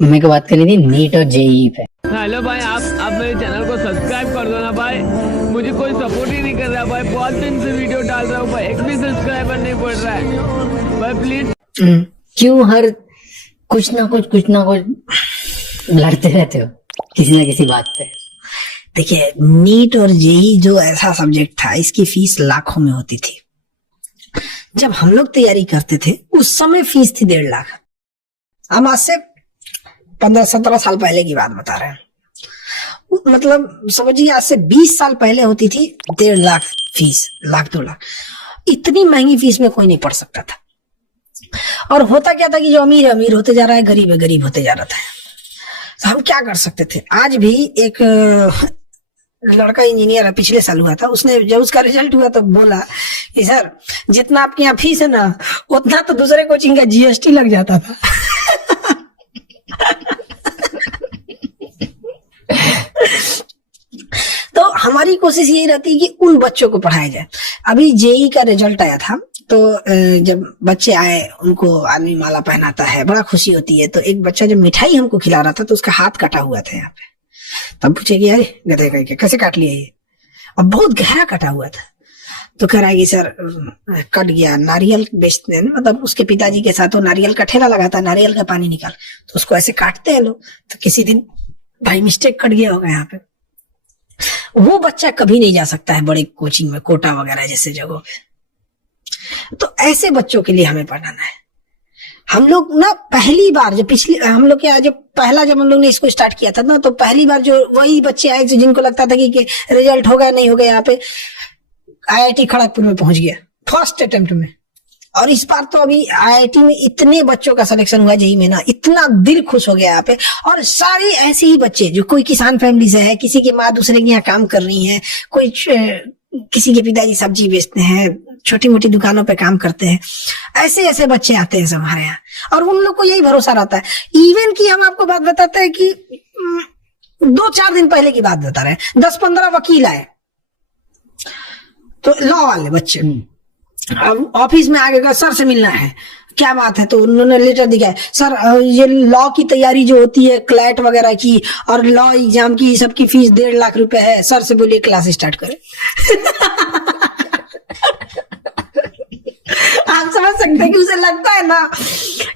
मेरे को बात करनी थी नीट और जेईई पे। हेलो भाई, आप मेरे चैनल को सब्सक्राइब कर दो ना भाई। मुझे कोई सपोर्ट ही नहीं कर रहा भाई। बहुत दिन से वीडियो डाल रहा हूँ भाई, एक भी सब्सक्राइबर नहीं पड़ रहा है भाई, प्लीज। क्यों हर कुछ ना कुछ लड़ते रहते हो किसी ना किसी बात पे? देखिए, नीट और जेई जो ऐसा सब्जेक्ट था, इसकी फीस लाखों में होती थी। जब हम लोग तैयारी करते थे उस समय फीस थी 1.5 लाख। हम आज से 15-17 साल पहले की बात बता रहे हैं। मतलब समझिए, आज से 20 साल पहले होती थी 1.5 लाख फीस, 1 लाख 2 लाख। इतनी महंगी फीस में कोई नहीं पढ़ सकता था। और होता क्या था कि जो अमीर है अमीर होते जा रहा है, गरीब है गरीब होते जा रहा था। तो हम क्या कर सकते थे? आज भी एक लड़का इंजीनियर है, पिछले साल हुआ था, उसने जब उसका रिजल्ट हुआ तो बोला कि सर, जितना आपके यहाँ फीस है ना, उतना तो दूसरे कोचिंग का जीएसटी लग जाता था। तो हमारी कोशिश यही रहती है कि उन बच्चों को पढ़ाया जाए। अभी जेई का रिजल्ट आया था, तो जब बच्चे आए उनको आदमी माला पहनाता है, बड़ा खुशी होती है। तो एक बच्चा जब मिठाई हमको खिला रहा था तो उसका हाथ कटा हुआ था यहाँ पे। तब पूछे कि अरे गधे करके कैसे काट लिया ये? और बहुत गहरा कटा हुआ था। तो कह रहा है कि सर, कट गया, नारियल बेचते हैं, मतलब उसके पिताजी के साथ वो नारियल का ठेला लगाता है, नारियल का पानी निकाल, तो उसको ऐसे काटते हैं लोग। तो किसी दिन भाई मिस्टेक कट गया होगा यहाँ पे। वो बच्चा कभी नहीं जा सकता है बड़े कोचिंग में, कोटा वगैरह जैसे जगहों पे। तो ऐसे बच्चों के लिए हमें पढ़ाना है। हम लोग ना पहली बार जब हम लोग क्या, जब हम लोग ने इसको स्टार्ट किया था ना, तो पहली बार जो वही बच्चे आए जिनको लगता था कि रिजल्ट होगा नहीं होगा, यहाँ पे आईआईटी खड़गपुर में पहुंच गया फर्स्ट अटेम्प्ट में। और इस बार तो अभी आईआईटी में इतने बच्चों का सिलेक्शन हुआ जेईई में ना, इतना दिल खुश हो गया यहाँ पे। और सारे ऐसे ही बच्चे जो कोई किसान फैमिली से है, किसी की माँ दूसरे के यहाँ काम कर रही है, कोई किसी के पिताजी सब्जी बेचते हैं, छोटी मोटी दुकानों पे काम करते हैं, ऐसे ऐसे बच्चे आते हैं सब हमारे यहाँ। और उन लोग को यही भरोसा रहता है। इवन की हम आपको बात बताते हैं कि 2-4 दिन पहले की बात बता रहे हैं, 10-15 वकील आए, तो लॉ वाले बच्चे। अब ऑफिस में आगे सर से मिलना है, क्या बात है? तो उन्होंने लेटर दिखाया, सर ये लॉ की तैयारी जो होती है क्लैट वगैरह की और लॉ एग्जाम की, सबकी फीस 1.5 लाख रुपए है, सर से बोलिए क्लास स्टार्ट करें। आप समझ सकते हैं कि उसे लगता है ना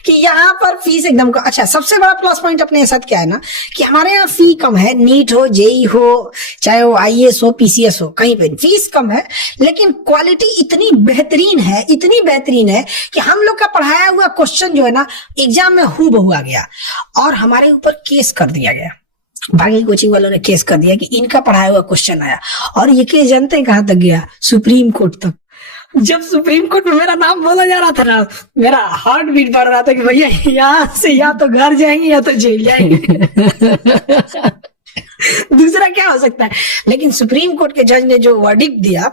कि यहाँ पर फीस एकदम का। अच्छा, सबसे बड़ा प्लस पॉइंट अपने साथ क्या है ना, कि हमारे यहाँ फी कम है। नीट हो, जेई हो, चाहे वो आईएएस हो, पीसीएस हो, कहीं पे फीस कम है, लेकिन क्वालिटी इतनी बेहतरीन है, इतनी बेहतरीन है कि हम लोग का पढ़ाया हुआ क्वेश्चन जो है ना, एग्जाम में हूबहू आ गया और हमारे ऊपर केस कर दिया गया। बाकी कोचिंग वालों ने केस कर दिया कि इनका पढ़ाया हुआ क्वेश्चन आया। और ये केस जानते हैं कहां तक गया? सुप्रीम कोर्ट तक। जब सुप्रीम कोर्ट में मेरा नाम बोला जा रहा था ना, मेरा हार्ट बीट बढ़ रहा था कि भैया यहाँ से या तो घर जाएंगे या तो जेल जाएंगे। दूसरा क्या हो सकता है? लेकिन सुप्रीम कोर्ट के जज ने जो वर्डिक्ट दिया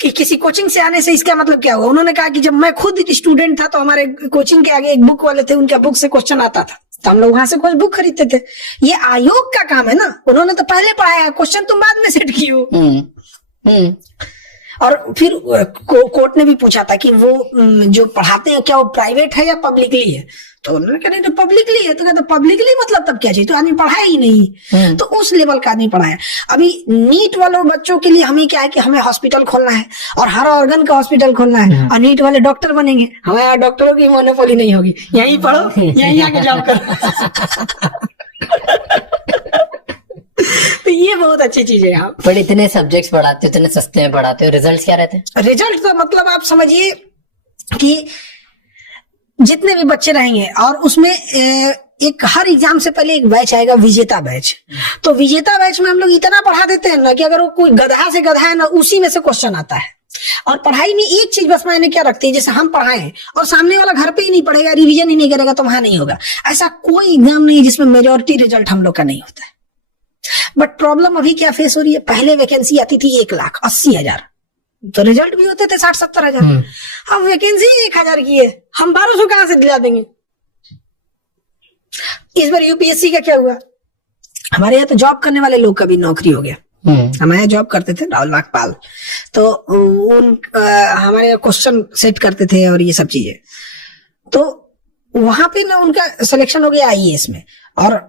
कि किसी कोचिंग से आने से इसका मतलब क्या हुआ, उन्होंने कहा कि जब मैं खुद स्टूडेंट था तो हमारे कोचिंग के आगे एक बुक वाले थे, उनका बुक से क्वेश्चन आता था तो हम लोग वहां से कुछ बुक खरीदते थे। ये आयोग का काम है ना, उन्होंने तो पहले पढ़ाया, क्वेश्चन तुम बाद में सेट की हो। और फिर कोर्ट ने भी पूछा था कि वो जो पढ़ाते हैं क्या वो प्राइवेट है या पब्लिकली है? तो उन्होंने कहा नहीं, तो पब्लिकली है। तो कहते पब्लिकली मतलब तब क्या चाहिए? तो आदमी पढ़ाया ही नहीं। तो उस लेवल का आदमी पढ़ाया। अभी नीट वालों बच्चों के लिए हमें क्या है कि हमें हॉस्पिटल खोलना है और हर ऑर्गन का हॉस्पिटल खोलना है, और नीट वाले डॉक्टर बनेंगे। हमारे यहाँ डॉक्टरों की मोनोपोली नहीं होगी, यहीं पढ़ो यहीं आके जॉब करो। तो ये बहुत अच्छी चीज है यहाँ पर। इतने सब्जेक्ट्स पढ़ाते हो, इतने सस्ते में पढ़ाते हो, रिजल्ट क्या रहते हैं? रिजल्ट तो मतलब आप समझिए कि जितने भी बच्चे रहेंगे, और उसमें एक हर एग्जाम से पहले एक बैच आएगा, विजेता बैच। तो विजेता बैच में हम लोग इतना पढ़ा देते हैं ना कि अगर वो कोई गधा से गधा है ना, उसी में से क्वेश्चन आता है। और पढ़ाई में एक चीज बस मैंने क्या रखती है, जैसे हम पढ़ाएं और सामने वाला घर पे ही नहीं पढ़ेगा, रिवीजन ही नहीं करेगा, तो वहां नहीं होगा। ऐसा कोई एग्जाम नहीं है जिसमें मेजोरिटी रिजल्ट हम लोग का नहीं होता है। बट प्रॉब्लम अभी क्या फेस हो रही है? पहले वैकेंसी आती थी 1,80,000, तो रिजल्ट भी होते थे 60-70 हजार। अब वैकेंसी 1,000 की है, हम 1200 कहां से दिला देंगे? इस बार यूपीएससी का क्या हुआ? हमारे यहाँ तो जॉब करने वाले लोग का भी नौकरी हो गया। हमारे यहाँ जॉब करते थे राहुल नागपाल, तो हमारे यहाँ क्वेश्चन सेट करते थे और ये सब चीजें। तो वहां पे ना उनका सिलेक्शन हो गया आईएएस में। और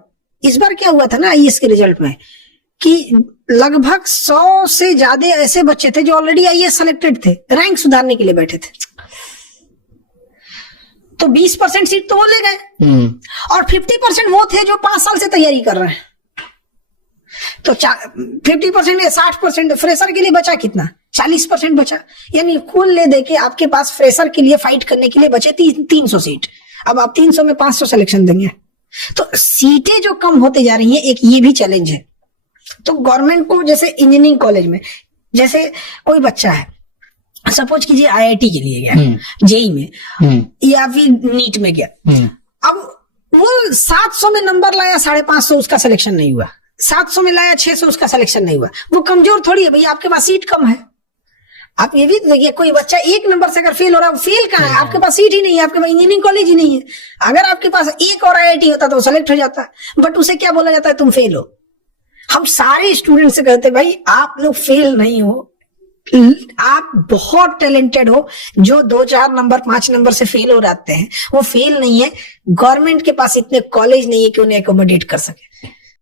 इस बार क्या हुआ था ना आईएएस के रिजल्ट में कि लगभग 100 से ज्यादा ऐसे बच्चे थे जो ऑलरेडी आईएएस सेलेक्टेड थे, रैंक सुधारने के लिए बैठे थे। तो 20% सीट तो वो ले गए और 50% वो थे जो 5 साल से तैयारी कर रहे हैं। तो 50% या 60% फ्रेशर के लिए बचा कितना? 40% बचा। यानी कुल ले दे के आपके पास फ्रेशर के लिए फाइट करने के लिए बचे 300 सीट। अब आप 300 में 500 सिलेक्शन देंगे तो सीटें जो कम होते जा रही हैं, एक ये भी चैलेंज है। तो गवर्नमेंट को, जैसे इंजीनियरिंग कॉलेज में जैसे कोई बच्चा है, सपोज कीजिए आईआईटी के लिए गया, जेई में या फिर नीट में गया, अब वो 700 में नंबर लाया, 550 उसका सिलेक्शन नहीं हुआ, 700 में लाया 600 उसका सिलेक्शन नहीं हुआ। वो कमजोर थोड़ी है भैया, आपके पास सीट कम है। आप ये भी देखिए, कोई बच्चा 1 नंबर से अगर फेल हो रहा है, फेल कहाँ है? आपके पास सीट ही नहीं है, आपके पास इंजीनियरिंग कॉलेज ही नहीं है। अगर आपके पास एक और आईआईटी होता तो सेलेक्ट हो जाता, बट उसे क्या बोला जाता है? तुम फेल हो। हम सारे स्टूडेंट से कहते भाई आप लोग फेल नहीं हो, आप बहुत टैलेंटेड हो। जो 2-4 नंबर 5 नंबर से फेल हो जाते हैं वो फेल नहीं है, गवर्नमेंट के पास इतने कॉलेज नहीं है कि उन्हें एकोमोडेट कर सके।